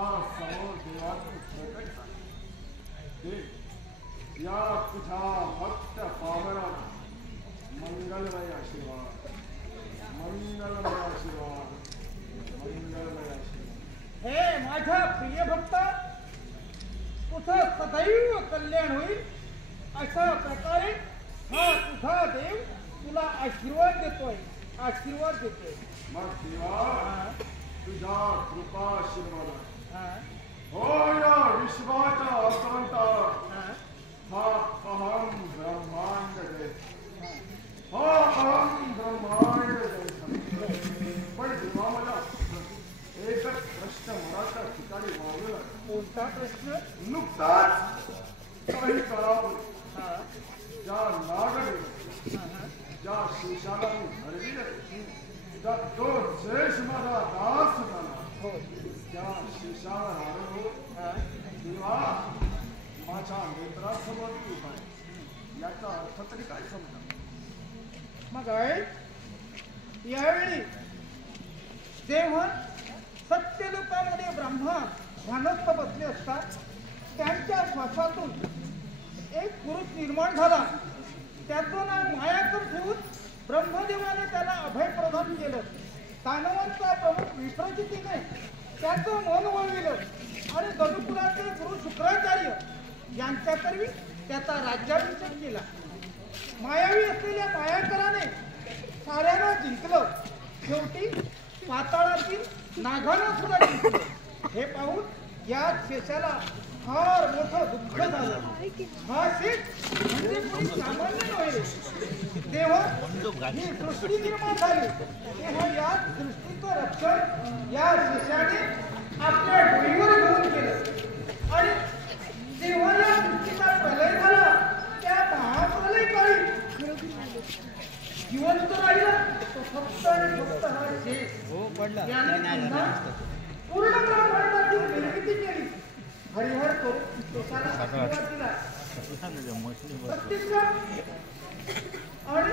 तुझ्या समोर देवाचं प्रकट झालं. या तुझ्या भक्त पावनाला मंगलमय आशीर्वाद, मंगलमय आशीर्वाद, मंगलमय आशीर्वाद. हे माझ्या प्रिय भक्त, तुझं सदैव कल्याण होईल अशा प्रकारे हा तुझा देव तुला आशीर्वाद देतोय, आशीर्वाद देतोय. मग देवा तुझ्या कृपाशीर्वाद हा हो या विश्वाचा असंता हा अहम ब्रह्मांड जय, हा अहम ब्रह्मांड जय. पण देवा मला एकच प्रश्न मनाच्या ठिकाणी वावला. कोणता प्रश्न? नुकताच काही काळापूर्वी ज्या नागदेव ज्या शेषाला मी हरविले, ज्या तो शेष माझा दास झाला, त्या शेषाला हरवलो. तेव्हा माझ्या नेत्रासमोर तू काय याचा अर्थ तरी काय समजा. मग यावेळी जेव्हा सत्यलोकामध्ये ब्रह्मा ध्यानस्थ बसले असतात, त्यांच्या श्वासातून एक पुरुष निर्माण झाला. त्याचं नाव मायाकर ठेवून ब्रह्मदेवाने त्याला अभय प्रदान केलं. दानवांचा प्रमुख विप्रचितीने त्याचं मन वळविलं आणि गरुकुलाचे गुरु शुक्राचार्य यांच्याकरवी त्याचा राज्याभिषेक केला. मायावी असलेल्या मायाकराने साऱ्यांना जिंकलं. शेवटी पाताळातील नागांना सुद्धा जिंकलं. हे पाहून या शेषाला फार मोठं दुःख झालं. हा शेष म्हणजे कोणी सामान्य नव्हे. तेव्हा ही सृष्टी निर्माण झाली, तेव्हा या सृष्टीचं रक्षण या शेषाने आपल्या डोईवर घेऊन केलं. आणि जेव्हा या सृष्टीचा प्रलय झाला, त्या महाप्रलय काळी जिवंत राहिला तो फक्त आणि फक्त हा शेष. याने पुन्हा पूर्ण ब्रह्मांडाची निर्मिती केली. हरिहर करून शेषाला आशीर्वाद दिला. प्रत्यक्ष आणि